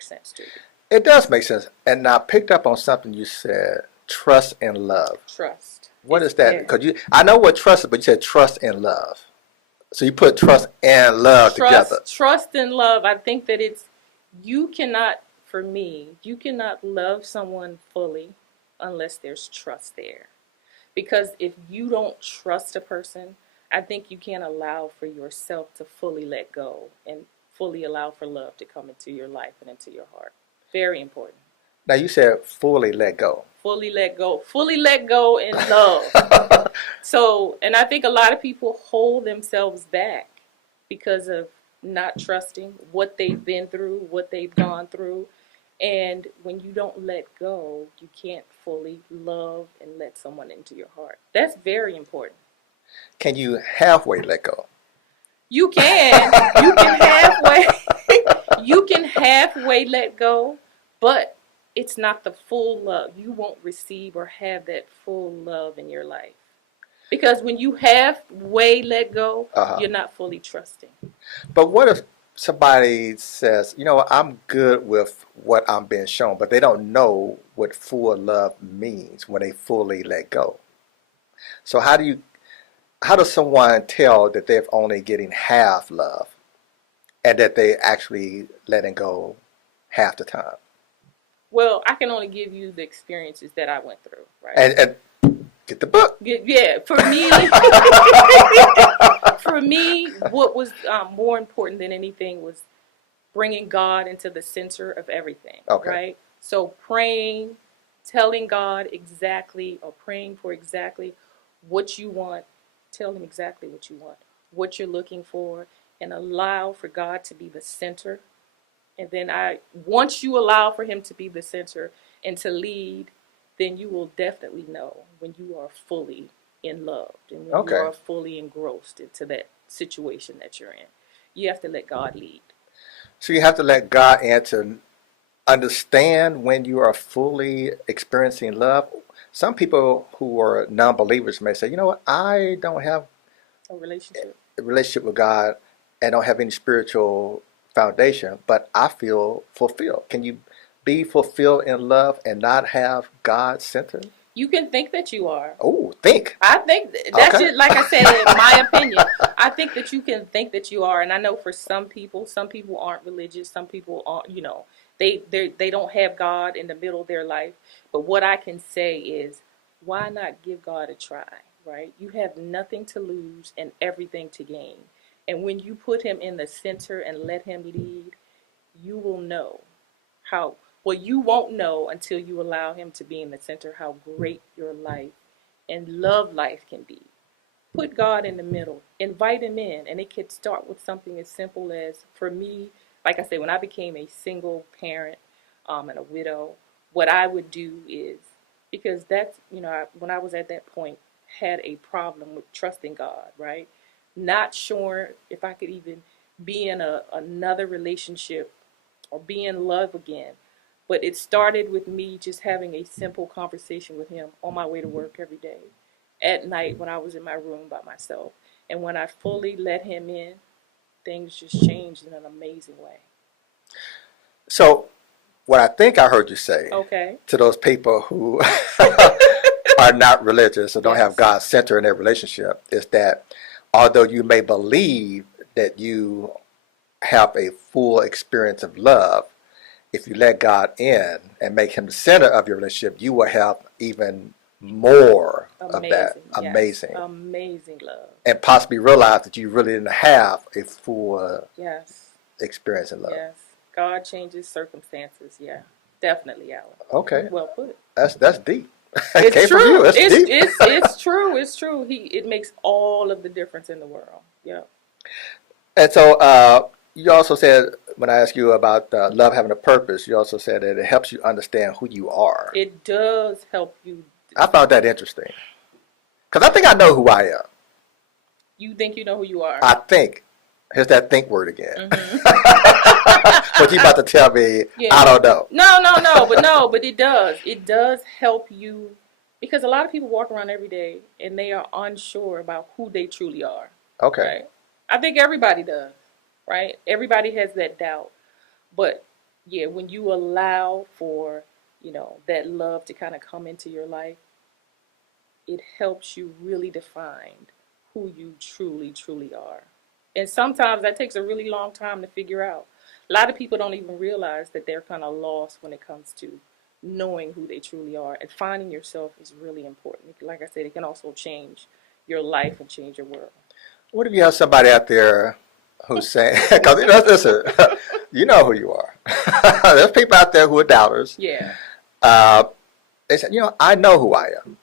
makes sense to you? It does make sense. And I picked up on something you said, trust and love. Trust. What It's is that? Because I know what trust is, but you said trust and love. So you put trust and love together. Trust and love. I think that you cannot, for me, you cannot love someone fully unless there's trust there. Because if you don't trust a person, I think you can't allow for yourself to fully let go and fully allow for love to come into your life and into your heart. Very important. Now you said fully let go. Fully let go. Fully let go in love. So, and I think a lot of people hold themselves back because of not trusting what they've been through, what they've gone through. And when you don't let go, you can't fully love and let someone into your heart. That's very important. Can you halfway let go? You can. You can halfway. You can halfway let go, but it's not the full love. You won't receive or have that full love in your life. Because when you halfway let go, you're not fully trusting. But what if somebody says, you know, I'm good with what I'm being shown, but they don't know what full love means when they fully let go? So how does someone tell that they're only getting half love and that they actually letting go half the time? Well, I can only give you the experiences that I went through, right? And get the book. Yeah, for me, what was more important than anything was bringing God into the center of everything, right? So praying, telling God exactly, or praying for exactly what you want, tell him exactly what you want, what you're looking for, and allow for God to be the center. And then once you allow for him to be the center and to lead, then you will definitely know when you are fully in love and when you are fully engrossed into that situation that you're in. You have to let God lead. So you have to let God in to understand when you are fully experiencing love. Some people who are non-believers may say, you know what, I don't have a relationship with God and don't have any spiritual foundation, but I feel fulfilled. Can you be fulfilled in love and not have God centered? You can think that you are. Oh, think. I think that's just, like I said, in my opinion. I think that you can think that you are. And I know for some people aren't religious. Some people aren't, they don't have God in the middle of their life. But what I can say is, why not give God a try, right? You have nothing to lose and everything to gain. And when you put him in the center and let him lead, you will know how, well, you won't know until you allow him to be in the center how great your life and love life can be. Put God in the middle. Invite him in. And it could start with something as simple as, for me, like I said, when I became a single parent and a widow, what I would do is, because that's, when I was at that point, had a problem with trusting God, right? Not sure if I could even be in another relationship or be in love again. But it started with me just having a simple conversation with him on my way to work every day, at night when I was in my room by myself. And when I fully let him in, things just changed in an amazing way. So what I think I heard you say to those people who are not religious or don't have God center in their relationship is that although you may believe that you have a full experience of love, if you let God in and make him the center of your relationship, you will have even more of that amazing love, and possibly realize that you really didn't have a full experience in love. Yes, God changes circumstances. Yeah, definitely, Alan. Okay, well put. That's deep. It's true. It's deep. It's true. It's true. It makes all of the difference in the world. Yeah. And so you also said, when I asked you about love having a purpose, you also said that it helps you understand who you are. It does help you. I found that interesting. Because I think I know who I am. You think you know who you are? I think. Here's that think word again. But you about to tell me, I don't know. But it does. It does help you. Because a lot of people walk around every day and they are unsure about who they truly are. Okay. Right? I think everybody does. Right? Everybody has that doubt. But yeah, when you allow for, that love to kind of come into your life, it helps you really define who you truly, truly are. And sometimes that takes a really long time to figure out. A lot of people don't even realize that they're kind of lost when it comes to knowing who they truly are. And finding yourself is really important. Like I said, it can also change your life and change your world. What if you have somebody out there who's saying, because listen, you know who you are. There's people out there who are doubters. Yeah. They said, I know who I am.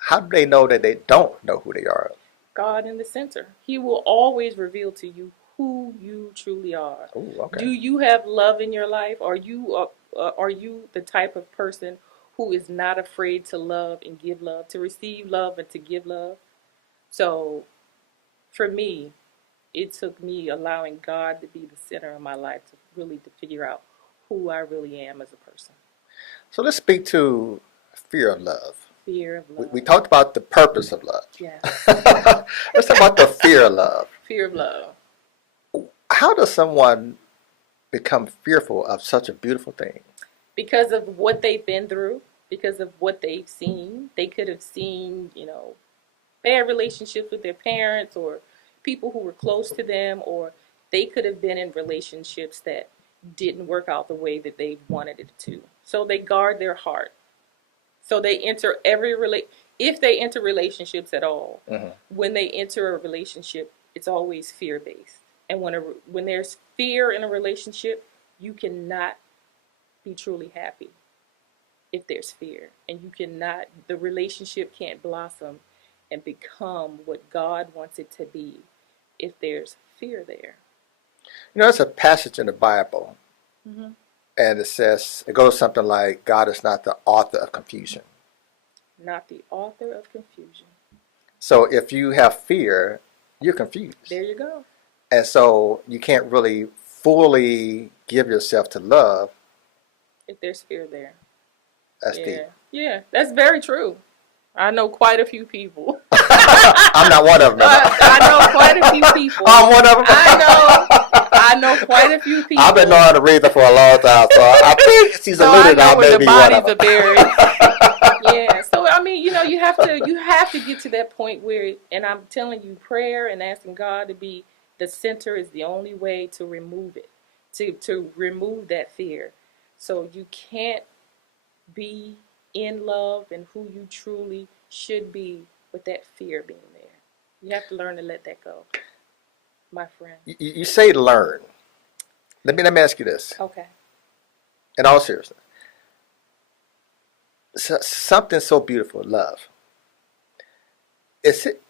How do they know that they don't know who they are? God in the center. He will always reveal to you who you truly are. Ooh, okay. Do you have love in your life? Are you the type of person who is not afraid to love and give love, to receive love and to give love? So, for me, it took me allowing God to be the center of my life to really to figure out who I really am as a person. So let's speak to fear of love. Fear of love. We talked about the purpose of love. Yes. Let's talk about the fear of love. Fear of love. How does someone become fearful of such a beautiful thing? Because of what they've been through, because of what they've seen. They could have seen, bad relationships with their parents or people who were close to them, or they could have been in relationships that didn't work out the way that they wanted it to. So they guard their heart. So they enter if they enter relationships at all, when they enter a relationship, it's always fear-based. And when there's fear in a relationship, you cannot be truly happy if there's fear. And the relationship can't blossom and become what God wants it to be if there's fear there. There's a passage in the Bible, and it goes something like, God is not the author of confusion. Not the author of confusion. So if you have fear, you're confused. There you go. And so you can't really fully give yourself to love if there's fear there. That's deep. Yeah, that's very true. I know quite a few people. I'm not one of them. I know quite a few people. I'm one of them. I know quite a few people. I've been knowing Aretha for a long time, so I think she's alluded I may be one of them. The bodies are buried. Yeah, so I mean, you have to get to that point where, and I'm telling you, prayer and asking God to be the center is the only way to remove it, to remove that fear. So you can't be in love and who you truly should be with that fear being there. You have to learn to let that go, my friend. You say learn. Let me ask you this. Okay. In all seriousness, something so beautiful, love.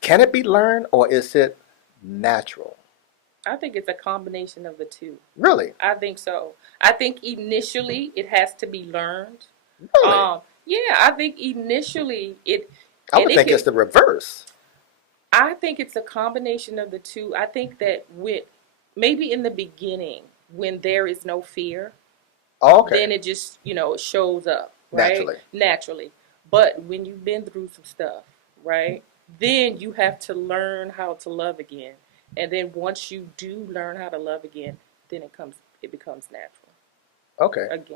Can it be learned or is it natural? I think it's a combination of the two. Really? I think so. I think initially it has to be learned. Really? Yeah, I think initially I would think it's the reverse. I think it's a combination of the two. I think that maybe in the beginning when there is no fear, then it just it shows up, right? Naturally. But when you've been through some stuff, right? Then you have to learn how to love again. And then once you do learn how to love again, then it becomes natural. Okay. Again.